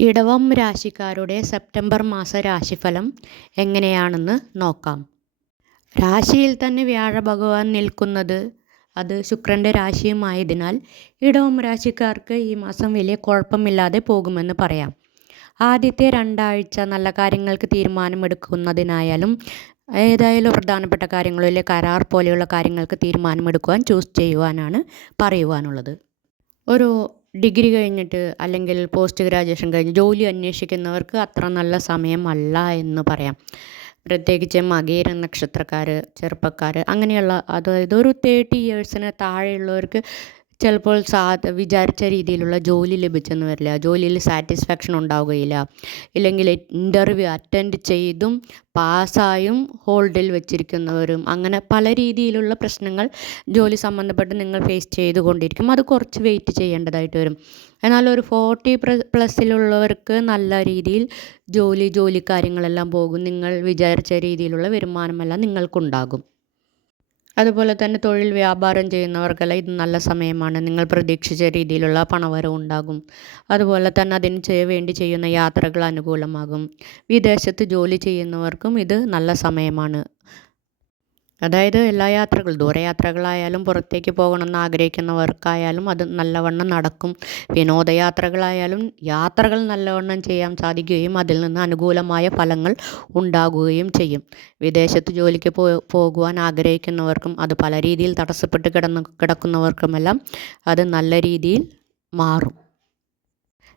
ഇടവം രാശിക്കാരുടെ സെപ്റ്റംബർ മാസ രാശിഫലം എങ്ങനെയാണെന്ന് നോക്കാം. രാശിയിൽ തന്നെ വ്യാഴ ഭഗവാൻ നിൽക്കുന്നത് അത് ശുക്രന്റെ രാശിയുമായതിനാൽ ഇടവം രാശിക്കാർക്ക് ഈ മാസം വലിയ കുഴപ്പമില്ലാതെ പോകുമെന്ന് പറയാം. ആദ്യത്തെ രണ്ടാഴ്ച നല്ല കാര്യങ്ങൾക്ക് തീരുമാനമെടുക്കുന്നതിനായാലും ഏതായാലും പ്രധാനപ്പെട്ട കാര്യങ്ങളിലെ കരാർ പോലെയുള്ള കാര്യങ്ങൾക്ക് തീരുമാനമെടുക്കുവാൻ ചൂസ് ചെയ്യുവാനാണ് പറയുവാനുള്ളത്. ഒരു ഡിഗ്രി കഴിഞ്ഞിട്ട് അല്ലെങ്കിൽ പോസ്റ്റ് ഗ്രാജുവേഷൻ കഴിഞ്ഞ് ജോലി അന്വേഷിക്കുന്നവർക്ക് അത്ര നല്ല സമയമല്ല എന്ന് പറയാം. പ്രത്യേകിച്ച് മകീര നക്ഷത്രക്കാർ ചെറുപ്പക്കാർ അങ്ങനെയുള്ള അതായത് ഒരു തേർട്ടി ഇയേഴ്സിന് താഴെയുള്ളവർക്ക് ചിലപ്പോൾ സാ വിചാരിച്ച രീതിയിലുള്ള ജോലി ലഭിച്ചെന്ന് വരില്ല. ജോലിയിൽ സാറ്റിസ്ഫാക്ഷൻ ഉണ്ടാവുകയില്ല. ഇല്ലെങ്കിൽ ഇന്റർവ്യൂ അറ്റൻഡ് ചെയ്തും പാസ്സായും ഹോൾഡിൽ വെച്ചിരിക്കുന്നവരും അങ്ങനെ പല രീതിയിലുള്ള പ്രശ്നങ്ങൾ ജോലി സംബന്ധപ്പെട്ട് നിങ്ങൾ ഫേസ് ചെയ്തുകൊണ്ടിരിക്കും. അത് കുറച്ച് വെയിറ്റ് ചെയ്യേണ്ടതായിട്ട് വരും. എന്നാൽ ഒരു ഫോർട്ടി പ്ലസ്സിലുള്ളവർക്ക് നല്ല രീതിയിൽ ജോലി ജോലി കാര്യങ്ങളെല്ലാം പോകും. നിങ്ങൾ വിചാരിച്ച രീതിയിലുള്ള വരുമാനമെല്ലാം നിങ്ങൾക്കുണ്ടാകും. അതുപോലെ തന്നെ തൊഴിൽ വ്യാപാരം ചെയ്യുന്നവർക്കെല്ലാം ഇത് നല്ല സമയമാണ്. നിങ്ങൾ പ്രതീക്ഷിച്ച രീതിയിലുള്ള പണവരവ് ഉണ്ടാകും. അതുപോലെ തന്നെ അതിന് വേണ്ടി ചെയ്യുന്ന യാത്രകൾ അനുകൂലമാകും. വിദേശത്ത് ജോലി ചെയ്യുന്നവർക്കും ഇത് നല്ല സമയമാണ്. അതായത് എല്ലാ യാത്രകളും ദൂരയാത്രകളായാലും പുറത്തേക്ക് പോകണമെന്ന് ആഗ്രഹിക്കുന്നവർക്കായാലും അത് നല്ലവണ്ണം നടക്കും. വിനോദയാത്രകളായാലും യാത്രകൾ നല്ലവണ്ണം ചെയ്യാൻ സാധിക്കുകയും അതിൽ നിന്ന് അനുകൂലമായ ഫലങ്ങൾ ഉണ്ടാകുകയും ചെയ്യും. വിദേശത്ത് ജോലിക്ക് പോ പോകുവാൻ ആഗ്രഹിക്കുന്നവർക്കും അത് പല രീതിയിൽ തടസ്സപ്പെട്ട് കിടന്ന് കിടക്കുന്നവർക്കുമെല്ലാം അത് നല്ല രീതിയിൽ മാറും.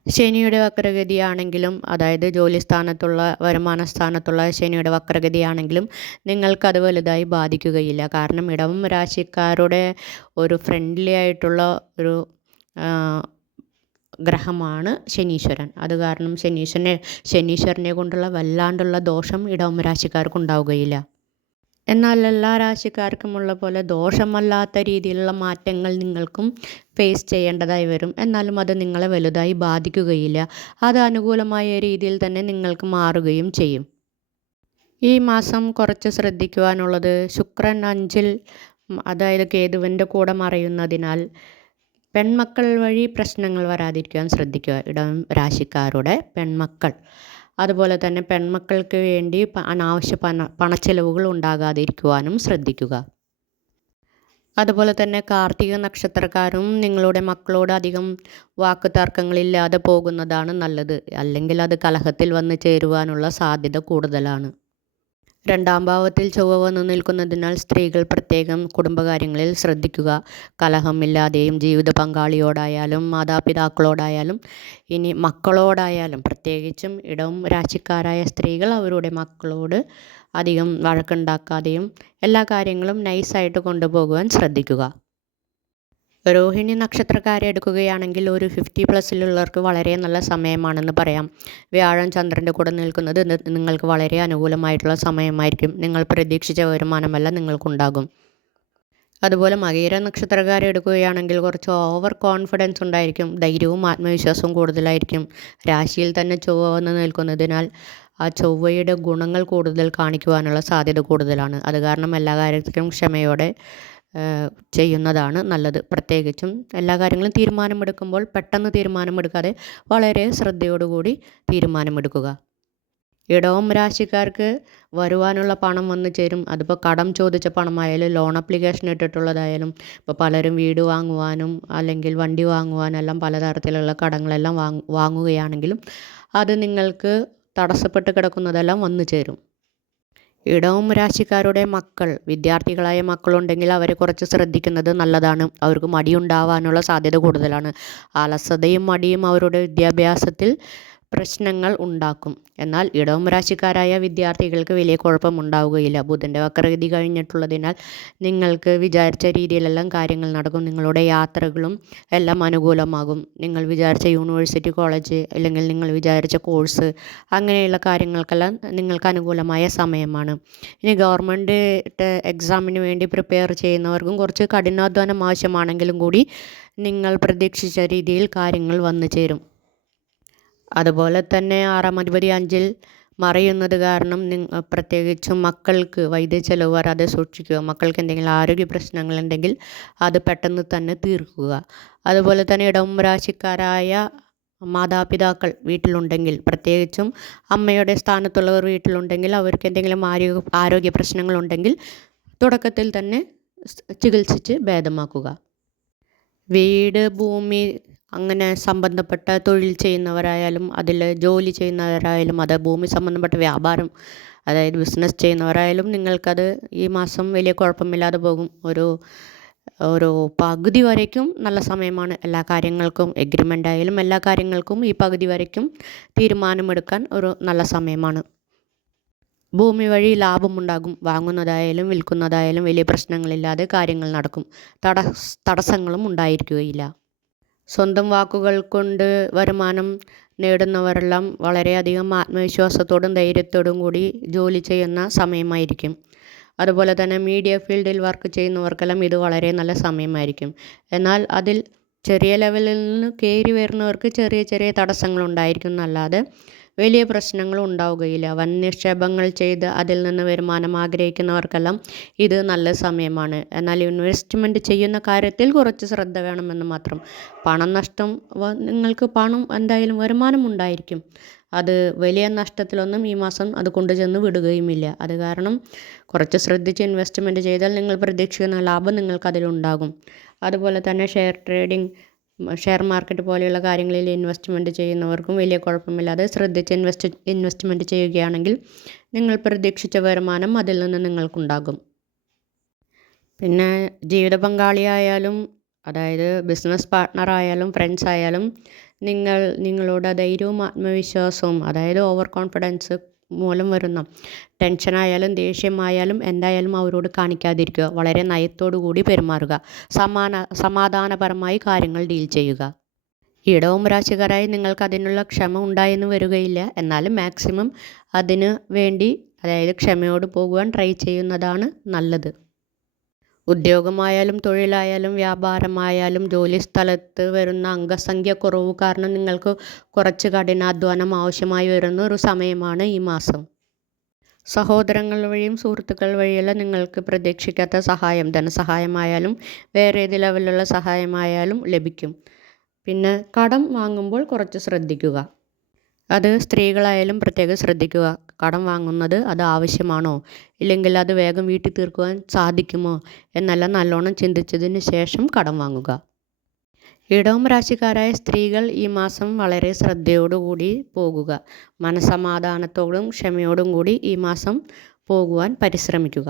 ശനിയുടെ വക്രഗതിയാണെങ്കിലും അതായത് ജോലി സ്ഥാനത്തുള്ള വരുമാന സ്ഥാനത്തുള്ള ശനിയുടെ വക്രഗതിയാണെങ്കിലും നിങ്ങൾക്കത് വലുതായി ബാധിക്കുകയില്ല. കാരണം ഇടവം രാശിക്കാരുടെ ഒരു ഫ്രണ്ട്ലി ആയിട്ടുള്ള ഒരു ഗ്രഹമാണ് ശനീശ്വരൻ. അത് കാരണം ശനീശ്വരനെ ശനീശ്വരനെ കൊണ്ടുള്ള വല്ലാണ്ടുള്ള ദോഷം ഇടവം രാശിക്കാർക്ക് ഉണ്ടാവുകയില്ല. എന്നാൽ എല്ലാ രാശിക്കാർക്കുമുള്ള പോലെ ദോഷമല്ലാത്ത രീതിയിലുള്ള മാറ്റങ്ങൾ നിങ്ങൾക്കും ഫേസ് ചെയ്യേണ്ടതായി വരും. എന്നാലും അത് നിങ്ങളെ വലുതായി ബാധിക്കുകയില്ല. അത് അനുകൂലമായ രീതിയിൽ തന്നെ നിങ്ങൾക്ക് മാറുകയും ചെയ്യും. ഈ മാസം കുറച്ച് ശ്രദ്ധിക്കുവാനുള്ളത് ശുക്രൻ അഞ്ചിൽ അതായത് കേതുവിന്റെ കൂടെ മറയുന്നതിനാൽ പെൺമക്കൾ വഴി പ്രശ്നങ്ങൾ വരാതിരിക്കുവാൻ ശ്രദ്ധിക്കുക. ഇടം രാശിക്കാരുടെ പെൺമക്കൾ. അതുപോലെ തന്നെ പെൺമക്കൾക്ക് വേണ്ടി അനാവശ്യ പണ പണച്ചെലവുകൾ ഉണ്ടാകാതിരിക്കുവാനും ശ്രദ്ധിക്കുക. അതുപോലെ തന്നെ കാർത്തിക നക്ഷത്രക്കാരും നിങ്ങളുടെ മക്കളോട് അധികം വാക്ക് തർക്കങ്ങളില്ലാതെ പോകുന്നതാണ് നല്ലത്. അല്ലെങ്കിൽ അത് കലഹത്തിൽ വന്ന് ചേരുവാനുള്ള സാധ്യത കൂടുതലാണ്. രണ്ടാം ഭാവത്തിൽ ചൊവ്വ വന്നു നിൽക്കുന്നതിനാൽ സ്ത്രീകൾ പ്രത്യേകം കുടുംബകാര്യങ്ങളിൽ ശ്രദ്ധിക്കുക. കലഹമില്ലാതെയും ജീവിത പങ്കാളിയോടായാലും മാതാപിതാക്കളോടായാലും ഇനി മക്കളോടായാലും പ്രത്യേകിച്ചും ഇടവും രാശിക്കാരായ സ്ത്രീകൾ അവരുടെ മക്കളോട് അധികം വഴക്കുണ്ടാക്കാതെയും എല്ലാ കാര്യങ്ങളും നൈസായിട്ട് കൊണ്ടുപോകുവാൻ ശ്രദ്ധിക്കുക. രോഹിണി നക്ഷത്രക്കാരെ എടുക്കുകയാണെങ്കിൽ ഒരു ഫിഫ്റ്റി പ്ലസ്സിലുള്ളവർക്ക് വളരെ നല്ല സമയമാണെന്ന് പറയാം. വ്യാഴം ചന്ദ്രന്റെ കൂടെ നിൽക്കുന്നത് നിങ്ങൾക്ക് വളരെ അനുകൂലമായിട്ടുള്ള സമയമായിരിക്കും. നിങ്ങൾ പ്രതീക്ഷിച്ച വരുമാനമല്ല നിങ്ങൾക്കുണ്ടാകും. അതുപോലെ മകീര നക്ഷത്രക്കാരെ എടുക്കുകയാണെങ്കിൽ കുറച്ച് ഓവർ കോൺഫിഡൻസ് ഉണ്ടായിരിക്കും. ധൈര്യവും ആത്മവിശ്വാസവും കൂടുതലായിരിക്കും. രാശിയിൽ തന്നെ ചൊവ്വ വന്ന് നിൽക്കുന്നതിനാൽ ആ ചൊവ്വയുടെ ഗുണങ്ങൾ കൂടുതൽ കാണിക്കുവാനുള്ള സാധ്യത കൂടുതലാണ്. അത് കാരണം എല്ലാ കാര്യത്തിലും ക്ഷമയോടെ ചെയ്യുന്നതാണ് നല്ലത്. പ്രത്യേകിച്ചും എല്ലാ കാര്യങ്ങളും തീരുമാനമെടുക്കുമ്പോൾ പെട്ടെന്ന് തീരുമാനമെടുക്കാതെ വളരെ ശ്രദ്ധയോടുകൂടി തീരുമാനമെടുക്കുക. ഇടവം രാശിക്കാർക്ക് വരുവാനുള്ള പണം വന്നു ചേരും. അതിപ്പോൾ കടം ചോദിച്ച പണമായാലും ലോൺ അപ്ലിക്കേഷൻ ഇട്ടിട്ടുള്ളതായാലും ഇപ്പോൾ പലരും വീട് വാങ്ങുവാനും അല്ലെങ്കിൽ വണ്ടി വാങ്ങുവാനും എല്ലാം പലതരത്തിലുള്ള കടങ്ങളെല്ലാം വാങ്ങുകയാണെങ്കിലും അത് നിങ്ങൾക്ക് തടസ്സപ്പെട്ട് കിടക്കുന്നതെല്ലാം വന്നു ചേരും. ഇടവും രാശിക്കാരുടെ മക്കൾ വിദ്യാർത്ഥികളായ മക്കളുണ്ടെങ്കിൽ അവരെ കുറച്ച് ശ്രദ്ധിക്കുന്നത് നല്ലതാണ്. അവർക്ക് മടിയുണ്ടാവാനുള്ള സാധ്യത കൂടുതലാണ്. അലസതയും മടിയും അവരുടെ വിദ്യാഭ്യാസത്തിൽ പ്രശ്നങ്ങൾ ഉണ്ടാക്കും. എന്നാൽ ഇടവം രാശിക്കാരായ വിദ്യാർത്ഥികൾക്ക് വലിയ കുഴപ്പമുണ്ടാവുകയില്ല ബുധന്റെ വക്രഗതി കഴിഞ്ഞിട്ടുള്ളതിനാൽ നിങ്ങൾക്ക് വിചാരിച്ച രീതിയിലെല്ലാം കാര്യങ്ങൾ നടക്കും. നിങ്ങളുടെ യാത്രകളും എല്ലാം അനുകൂലമാകും. നിങ്ങൾ വിചാരിച്ച യൂണിവേഴ്സിറ്റി കോളേജ് അല്ലെങ്കിൽ നിങ്ങൾ വിചാരിച്ച കോഴ്സ് അങ്ങനെയുള്ള കാര്യങ്ങൾക്കെല്ലാം നിങ്ങൾക്ക് അനുകൂലമായ സമയമാണ്. ഇനി ഗവൺമെന്റ് എക്സാമിന് വേണ്ടി പ്രിപ്പയർ ചെയ്യുന്നവർക്കും കുറച്ച് കഠിനാധ്വാനം ആവശ്യമാണെങ്കിലും കൂടി നിങ്ങൾ പ്രതീക്ഷിച്ച രീതിയിൽ കാര്യങ്ങൾ വന്നു ചേരും. അതുപോലെ തന്നെ ആറാം അധിപതി അഞ്ചിൽ മറയുന്നത് കാരണം നിങ്ങ പ്രത്യേകിച്ചും മക്കൾക്ക് വൈദ്യ ചെലവ് വരാതെ സൂക്ഷിക്കുക മക്കൾക്ക് എന്തെങ്കിലും ആരോഗ്യ പ്രശ്നങ്ങളുണ്ടെങ്കിൽ അത് പെട്ടെന്ന് തന്നെ തീർക്കുക. അതുപോലെ തന്നെ ഇടം രാശിക്കാരായ മാതാപിതാക്കൾ വീട്ടിലുണ്ടെങ്കിൽ പ്രത്യേകിച്ചും അമ്മയുടെ സ്ഥാനത്തുള്ളവർ വീട്ടിലുണ്ടെങ്കിൽ അവർക്ക് എന്തെങ്കിലും ആരോഗ്യ ആരോഗ്യ പ്രശ്നങ്ങളുണ്ടെങ്കിൽ തുടക്കത്തിൽ തന്നെ ചികിത്സിച്ച് ഭേദമാക്കുക. വീട് ഭൂമി അങ്ങനെ സംബന്ധപ്പെട്ട തൊഴിൽ ചെയ്യുന്നവരായാലും അതിൽ ജോലി ചെയ്യുന്നവരായാലും അത് ഭൂമി സംബന്ധപ്പെട്ട വ്യാപാരം അതായത് ബിസിനസ് ചെയ്യുന്നവരായാലും നിങ്ങൾക്കത് ഈ മാസം വലിയ കുഴപ്പമില്ലാതെ പോകും. ഒരു ഒരു പകുതി വരയ്ക്കും നല്ല സമയമാണ്. എല്ലാ കാര്യങ്ങൾക്കും എഗ്രിമെന്റ് ആയാലും എല്ലാ കാര്യങ്ങൾക്കും ഈ പകുതി വരയ്ക്കും തീരുമാനമെടുക്കാൻ ഒരു നല്ല സമയമാണ്. ഭൂമി വഴി ലാഭമുണ്ടാകും. വാങ്ങുന്നതായാലും വിൽക്കുന്നതായാലും വലിയ പ്രശ്നങ്ങളില്ലാതെ കാര്യങ്ങൾ നടക്കും. തട തടസ്സങ്ങളും ഉണ്ടായിരിക്കുകയില്ല. സ്വന്തം വാക്കുകൾ കൊണ്ട് വരുമാനം നേടുന്നവരെല്ലാം വളരെയധികം ആത്മവിശ്വാസത്തോടും ധൈര്യത്തോടും കൂടി ജോലി ചെയ്യുന്ന സമയമായിരിക്കും. അതുപോലെ തന്നെ മീഡിയ ഫീൽഡിൽ വർക്ക് ചെയ്യുന്നവർക്കെല്ലാം ഇത് വളരെ നല്ല സമയമായിരിക്കും. എന്നാൽ അതിൽ ചെറിയ ലെവലിൽ നിന്ന് കയറി വരുന്നവർക്ക് ചെറിയ ചെറിയ തടസ്സങ്ങളുണ്ടായിരിക്കും. എന്നല്ലാതെ വലിയ പ്രശ്നങ്ങൾ ഉണ്ടാവുകയില്ല. വൻ നിക്ഷേപങ്ങൾ ചെയ്ത് അതിൽ നിന്ന് വരുമാനം ആഗ്രഹിക്കുന്നവർക്കെല്ലാം ഇത് നല്ല സമയമാണ്. എന്നാൽ ഇൻവെസ്റ്റ്മെന്റ് ചെയ്യുന്ന കാര്യത്തിൽ കുറച്ച് ശ്രദ്ധ വേണമെന്ന് മാത്രം. പണം നഷ്ടം നിങ്ങൾക്ക് പണം എന്തായാലും വരുമാനം ഉണ്ടായിരിക്കും. അത് വലിയ നഷ്ടത്തിലൊന്നും ഈ മാസം അത് കൊണ്ടുചെന്ന് വിടുകയുമില്ല. അത് കാരണം കുറച്ച് ശ്രദ്ധിച്ച് ഇൻവെസ്റ്റ്മെന്റ് ചെയ്താൽ നിങ്ങൾ പ്രതീക്ഷിക്കുന്ന ലാഭം നിങ്ങൾക്ക് അതിലുണ്ടാകും അതുപോലെ തന്നെ ഷെയർ ട്രേഡിംഗ് ഷെയർ മാർക്കറ്റ് പോലെയുള്ള കാര്യങ്ങളിൽ ഇൻവെസ്റ്റ്മെന്റ് ചെയ്യുന്നവർക്കും വലിയ കുഴപ്പമില്ലാതെ ശ്രദ്ധിച്ച് ഇൻവെസ്റ്റ് ഇൻവെസ്റ്റ്മെന്റ് ചെയ്യുകയാണെങ്കിൽ നിങ്ങൾ പ്രതീക്ഷിച്ച വരുമാനം അതിൽ നിന്ന് നിങ്ങൾക്കുണ്ടാകും. പിന്നെ ജീവിത പങ്കാളിയായാലും അതായത് ബിസിനസ് പാർട്ട്ണർ ആയാലും ഫ്രണ്ട്സ് ആയാലും നിങ്ങൾ നിങ്ങളുടെ ധൈര്യവും ആത്മവിശ്വാസവും അതായത് ഓവർ കോൺഫിഡൻസ് മൂലം വരുന്ന. ടെൻഷനായാലും ദേഷ്യമായാലും എന്തായാലും അവരോട് കാണിക്കാതിരിക്കുക. വളരെ നയത്തോടു കൂടി പെരുമാറുക. സമാന സമാധാനപരമായി കാര്യങ്ങൾ ഡീൽ ചെയ്യുക. ഇടവും രാശിക്കാരായി നിങ്ങൾക്ക് അതിനുള്ള ക്ഷമ ഉണ്ടായെന്ന് വരികയില്ല. എന്നാലും മാക്സിമം അതിന് വേണ്ടി അതായത് ക്ഷമയോട് പോകുവാൻ ട്രൈ ചെയ്യുന്നതാണ് നല്ലത്. ഉദ്യോഗമായാലും തൊഴിലായാലും വ്യാപാരമായാലും ജോലി സ്ഥലത്ത് വരുന്ന അംഗസംഖ്യ കുറവ് കാരണം നിങ്ങൾക്ക് കുറച്ച് കഠിനാധ്വാനം ആവശ്യമായി വരുന്ന ഒരു സമയമാണ് ഈ മാസം. സഹോദരങ്ങൾ വഴിയും സുഹൃത്തുക്കൾ വഴിയെല്ലാം നിങ്ങൾക്ക് പ്രതീക്ഷിക്കാത്ത സഹായം. ധനസഹായമായാലും വേറെ ഏത് ലെവലിലുള്ള സഹായമായാലും ലഭിക്കും. പിന്നെ കടം വാങ്ങുമ്പോൾ കുറച്ച് ശ്രദ്ധിക്കുക. അത് സ്ത്രീകളായാലും പ്രത്യേകം ശ്രദ്ധിക്കുക. കടം വാങ്ങുന്നത് അത് ആവശ്യമാണോ? ഇല്ലെങ്കിൽ അത് വേഗം വീട്ടിൽ തീർക്കുവാൻ സാധിക്കുമോ? എന്നെല്ലാം നല്ലോണം ചിന്തിച്ചതിന് ശേഷം കടം വാങ്ങുക. ഇടവം രാശിക്കാരായ സ്ത്രീകൾ ഈ മാസം വളരെ ശ്രദ്ധയോടുകൂടി പോകുക. മനസമാധാനത്തോടും ക്ഷമയോടും കൂടി ഈ മാസം പോകുവാൻ പരിശ്രമിക്കുക.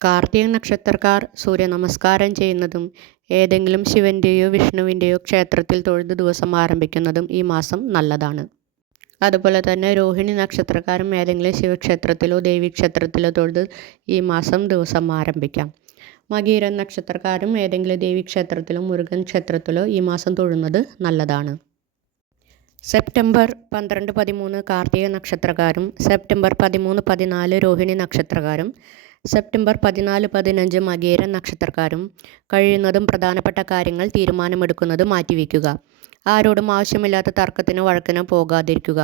കാർത്തിക നക്ഷത്രക്കാർ സൂര്യ നമസ്കാരം ചെയ്യുന്നതും ഏതെങ്കിലും ശിവന്റെയോ വിഷ്ണുവിന്റെയോ ക്ഷേത്രത്തിൽ തൊഴുത് ദിവസം ആരംഭിക്കുന്നതും ഈ മാസം നല്ലതാണ്. അതുപോലെ തന്നെ രോഹിണി നക്ഷത്രക്കാരും ഏതെങ്കിലും ശിവക്ഷേത്രത്തിലോ ദേവീക്ഷേത്രത്തിലോ തൊഴുത് ഈ മാസം ദിവസം ആരംഭിക്കാം. മകീരൻ നക്ഷത്രക്കാരും ഏതെങ്കിലും ദേവീക്ഷേത്രത്തിലോ മുരുകൻ ക്ഷേത്രത്തിലോ ഈ മാസം തൊഴുന്നത് നല്ലതാണ്. സെപ്റ്റംബർ പന്ത്രണ്ട് പതിമൂന്ന് കാർത്തിക നക്ഷത്രക്കാരും സെപ്റ്റംബർ പതിമൂന്ന് പതിനാല് രോഹിണി നക്ഷത്രക്കാരും സെപ്റ്റംബർ പതിനാല് പതിനഞ്ച് മകേര നക്ഷത്രക്കാരും കഴിയുന്നതും പ്രധാനപ്പെട്ട കാര്യങ്ങൾ തീരുമാനമെടുക്കുന്നത് മാറ്റിവെക്കുക. ആരോടും ആവശ്യമില്ലാത്ത തർക്കത്തിനോ വഴക്കിനോ പോകാതിരിക്കുക.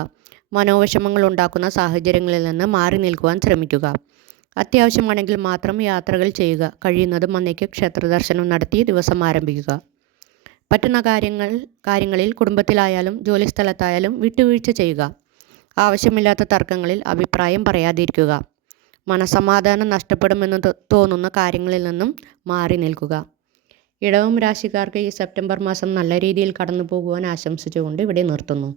മനോവിഷമങ്ങൾ ഉണ്ടാക്കുന്ന സാഹചര്യങ്ങളിൽ നിന്ന് മാറി നിൽക്കുവാൻ ശ്രമിക്കുക. അത്യാവശ്യമാണെങ്കിൽ മാത്രം യാത്രകൾ ചെയ്യുക. കഴിയുന്നതും അന്നേക്ക് ക്ഷേത്ര ദർശനം നടത്തി ദിവസം ആരംഭിക്കുക. പറ്റുന്ന കാര്യങ്ങൾ കാര്യങ്ങളിൽ കുടുംബത്തിലായാലും ജോലിസ്ഥലത്തായാലും വിട്ടുവീഴ്ച ചെയ്യുക. ആവശ്യമില്ലാത്ത തർക്കങ്ങളിൽ അഭിപ്രായം പറയാതിരിക്കുക. മനസമാധാനം നഷ്ടപ്പെടുമെന്ന് തോന്നുന്ന കാര്യങ്ങളിൽ നിന്നും മാറി നിൽക്കുക. ഇടവം രാശിക്കാർക്ക് ഈ സെപ്റ്റംബർ മാസം നല്ല രീതിയിൽ കടന്നു പോകുവാൻ ആശംസിച്ചുകൊണ്ട് ഇവിടെ നിർത്തുന്നു.